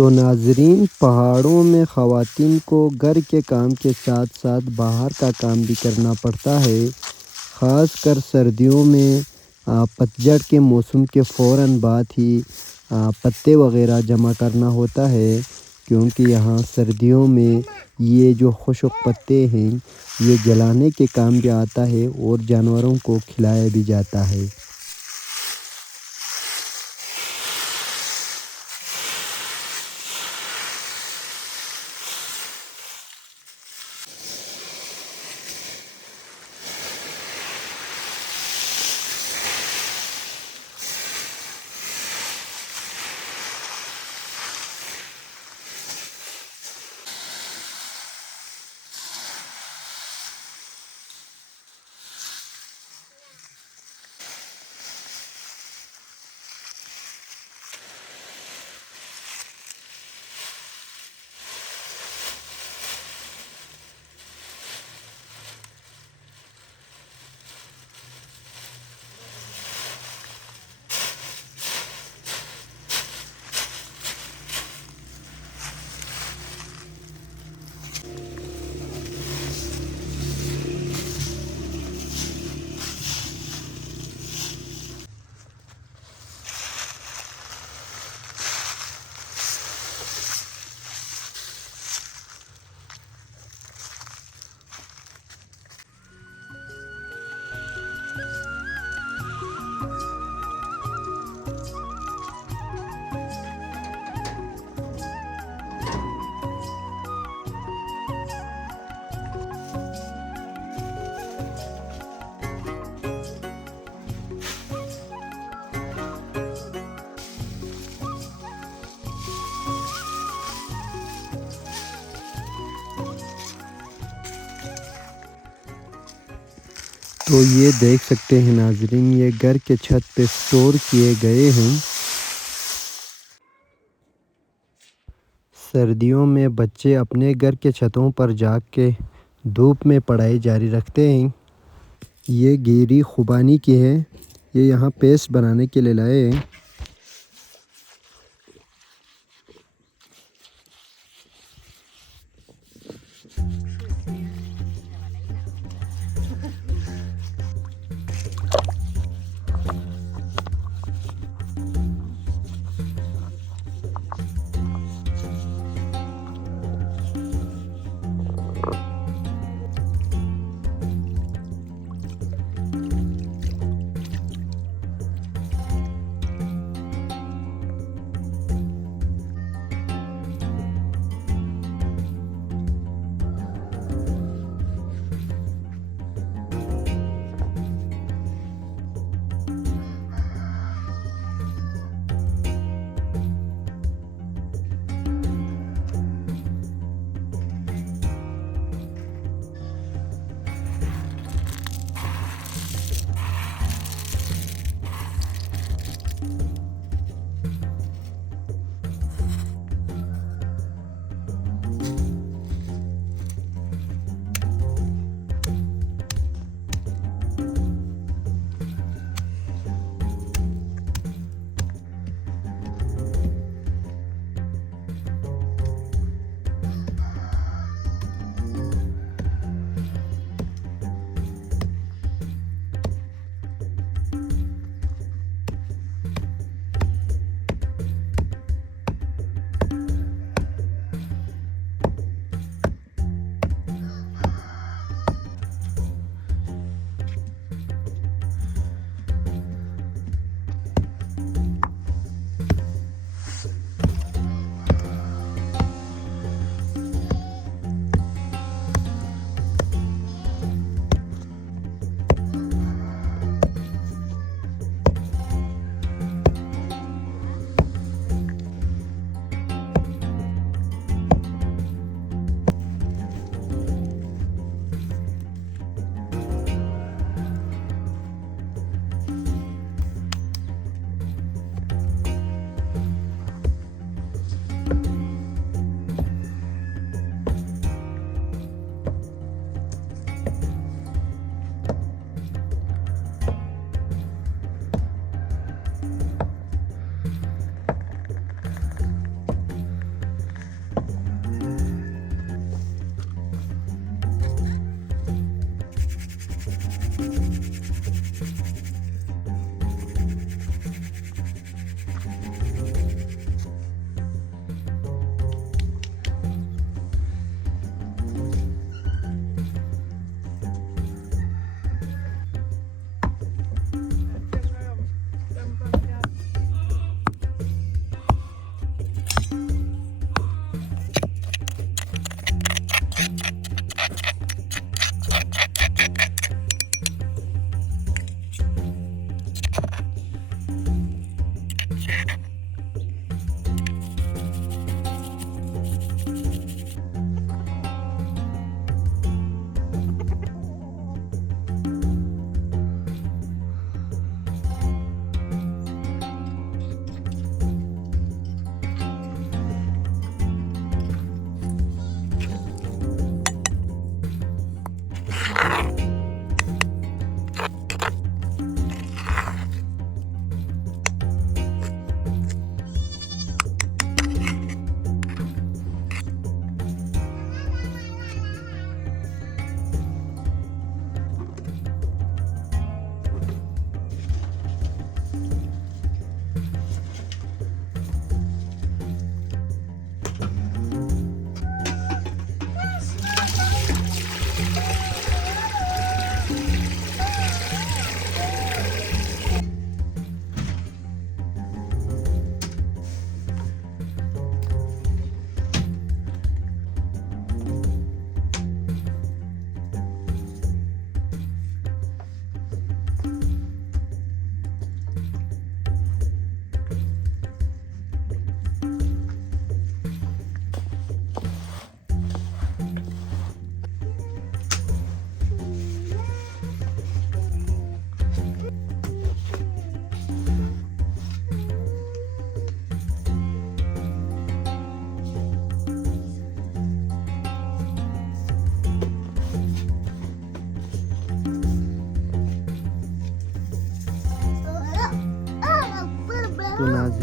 तो नाज़रीन, पहाड़ों में ख़वातीन को घर के काम के साथ साथ बाहर का काम भी करना पड़ता है। ख़ासकर सर्दियों में पतझड़ के मौसम के फ़ौरन बाद ही पत्ते वग़ैरह जमा करना होता है, क्योंकि यहाँ सर्दियों में ये जो खुश्क पत्ते हैं ये जलाने के काम भी आता है और जानवरों को खिलाया भी जाता है। तो ये देख सकते हैं नाज़रीन, ये घर के छत पे स्टोर किए गए हैं। सर्दियों में बच्चे अपने घर के छतों पर जाग के धूप में पढ़ाई जारी रखते हैं। ये गिरी खुबानी की है, ये यहाँ पेस्ट बनाने के लिए लाए हैं।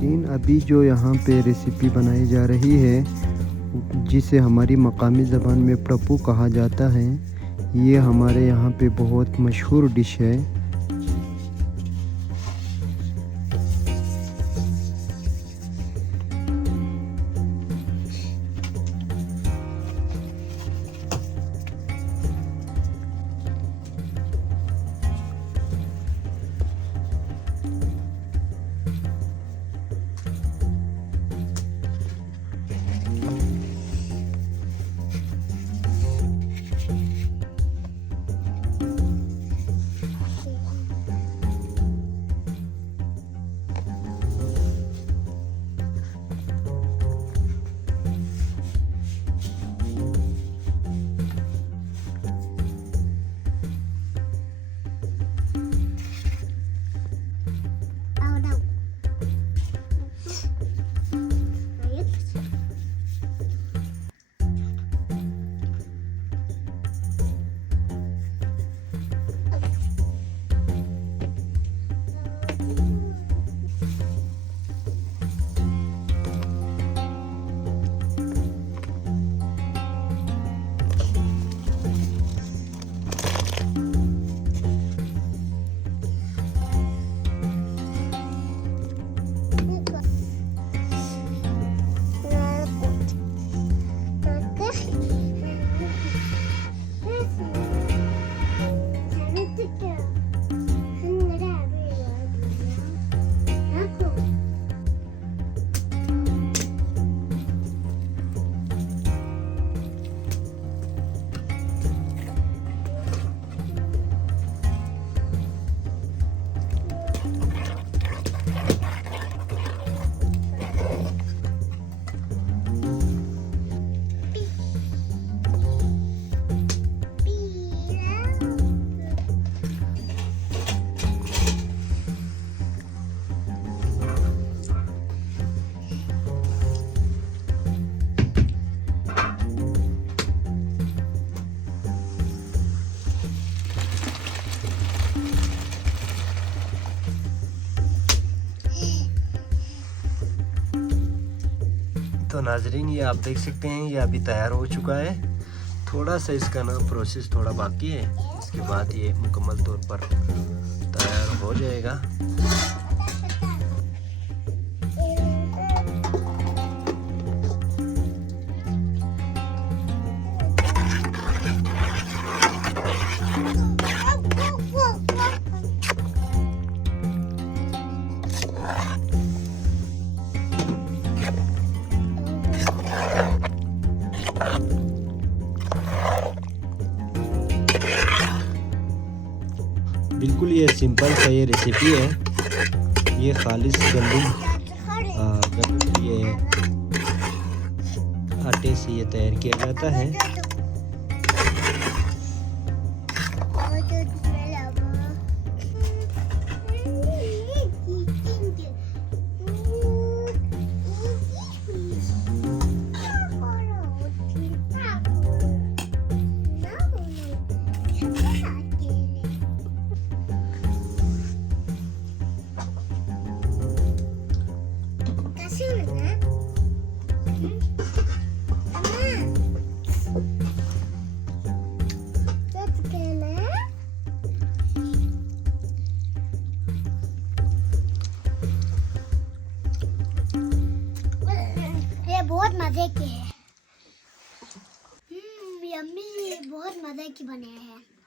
नाजरीन, अभी जो यहाँ पे रेसिपी बनाई जा रही है, जिसे हमारी मकामी ज़बान में टप्पू कहा जाता है, ये हमारे यहाँ पे बहुत मशहूर डिश है। तो नाजरीन, ये आप देख सकते हैं, ये अभी तैयार हो चुका है। थोड़ा सा इसका ना प्रोसेस थोड़ा बाकी है, इसके बाद ये मुकम्मल तौर पर तैयार हो जाएगा। बिल्कुल ये सिंपल सा ये रेसिपी है। ये खालिस गंदम ये आटे से ये तैयार किया जाता है। बहुत मजे के है। यम्मी, बहुत मजे की बने हैं।